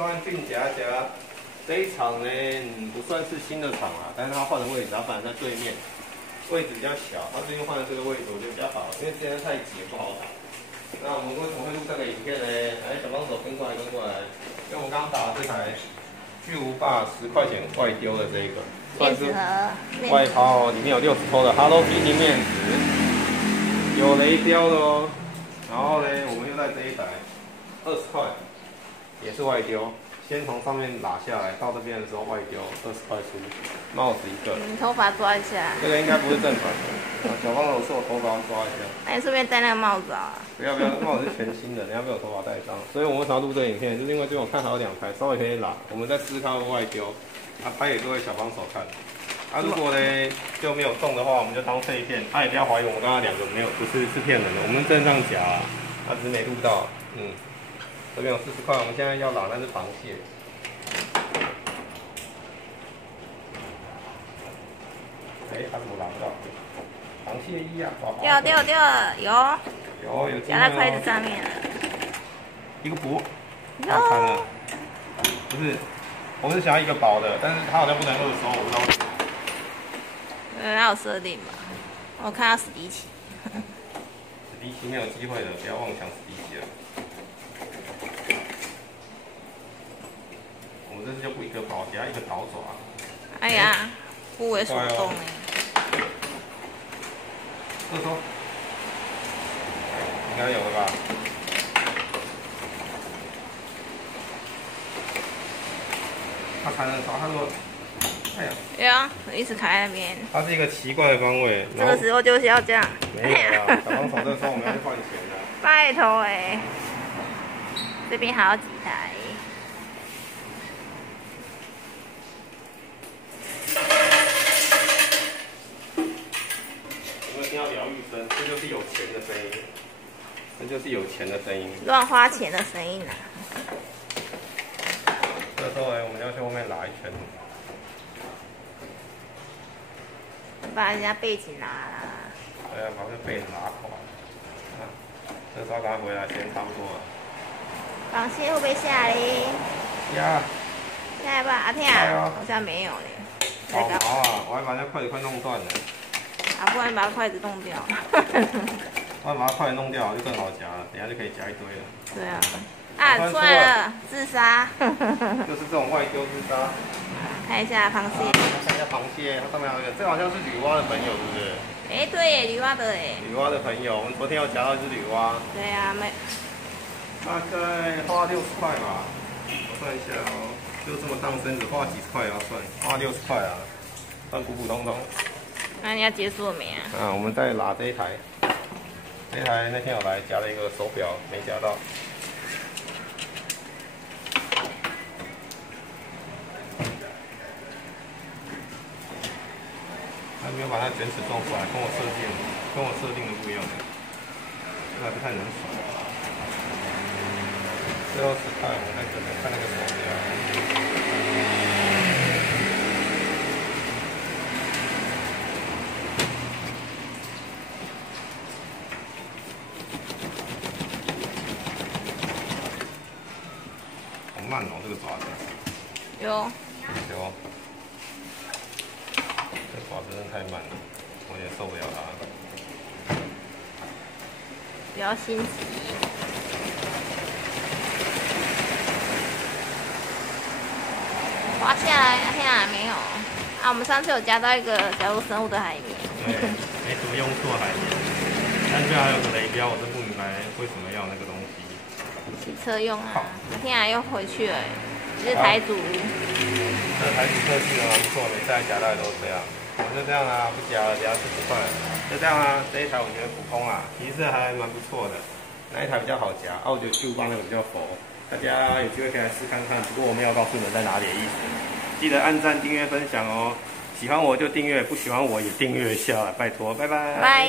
双并夹夹这一场呢，不算是新的场啊，但是它换的位置，它反而在对面，位置比较小。它最近换的这个位置，我觉得比较好，因为之前太挤不好打。那我们为什么会录这个影片呢？来，小帮手跟过来，跟过来。因为我们刚刚打这台巨无霸10块钱外丢的这个，算是外包，里面有60抽的 Hello Kitty 面纸，有雷雕的哦。然后呢，我们又在这一台20块，也是外丢。先从上面拉下来，到这边的时候外丢20块出，帽子一个。你头发抓一下。这个应该不是正版的，小帮手说我头发要抓一下。那你顺便戴那个帽子啊？不要，帽子是全新的，人家被我头发戴伤。所以我们为什么要录这个影片，就是因为这边我看还有2台，稍微可以拉，我们再试试看会外丢，拍给各位小帮手看。如果呢就没有中的话，我们就当废片。也不要怀疑我们刚刚2个没有，不是骗人的，我们正上夹，只是没录到。这边有40块，我们现在要拉那是螃蟹。它怎么拉不到？螃蟹衣啊！掉了，有夹在筷子上面了。一个薄，太惨了。不是，我是想要一个薄的，但是它好像不能2收，我不知道为什么。它有设定吧？我看到史迪奇。史迪奇没有机会了，不要妄想史迪奇了。我们这次就不一个薄，夹一个倒爪。哎呀，不为所动哎。2收，应该有了吧？它才能抓，它说，哎呀。对啊，我一直卡在那边。它是一个奇怪的方位。这个时候就是要这样。没有啦，小帮手，这时候我们要去换钱的。拜托哎，这边还有几台。听到疗愈声，这就是有钱的声音，这就是有钱的声音，乱花钱的声音啊！这时候呢，我们要去后面拉一圈，把人家背景拿了。对啊，把这背拉垮。这时候赶快回来，时间差不多了。螃蟹会不会下嘞？呀，下来吧，阿天啊，好像没有嘞。好毛啊！我还把那筷子快弄断了。不然把筷子弄掉。我把它筷子弄掉就更好夹了，等下就可以夹一堆了。对啊。出来了，自杀。就是这种外丢自杀。看一下螃蟹。看一下螃蟹，它上面还有一个，这好像是女娲的朋友，是不是？对耶，女娲的耶。女娲的朋友，我们昨天有夹到一只女娲。对啊，大概花60块吧，我算一下哦，就这么当身子花几十块也要算，花60块啊，算普普通通。那你要结束了没啊？我们再拿这一台，这一台那天有来夹了一个手表，没夹到。他没有把它卷尺做出来，跟我设定的不一样，这还不太能数。最后10块，我们再准备看那个手表。好慢哦，这个爪子。有。这爪子真的太慢了，我也受不了它。不要心急。滑下来，现在还没有。我们上次有夹到一个角落生物的海绵。对，没什么用处的海绵。但这还有个雷标，我真不明白为什么要那个东西。洗车用啊。现在又回去了，这是台主。这台主特性啊，不错，每次来夹到都这样。我们就这样啊，不夹了，夹40块。就这样啊，这一台我觉得普通啊，其实还蛮不错的。哪一台比较好夹？我觉得巨无霸那个比较佛。大家有机会可以来试看看，不过我没有告诉你们在哪里的意思。记得按赞、订阅、分享哦。喜欢我就订阅，不喜欢我也订阅一下，拜托，拜拜。拜。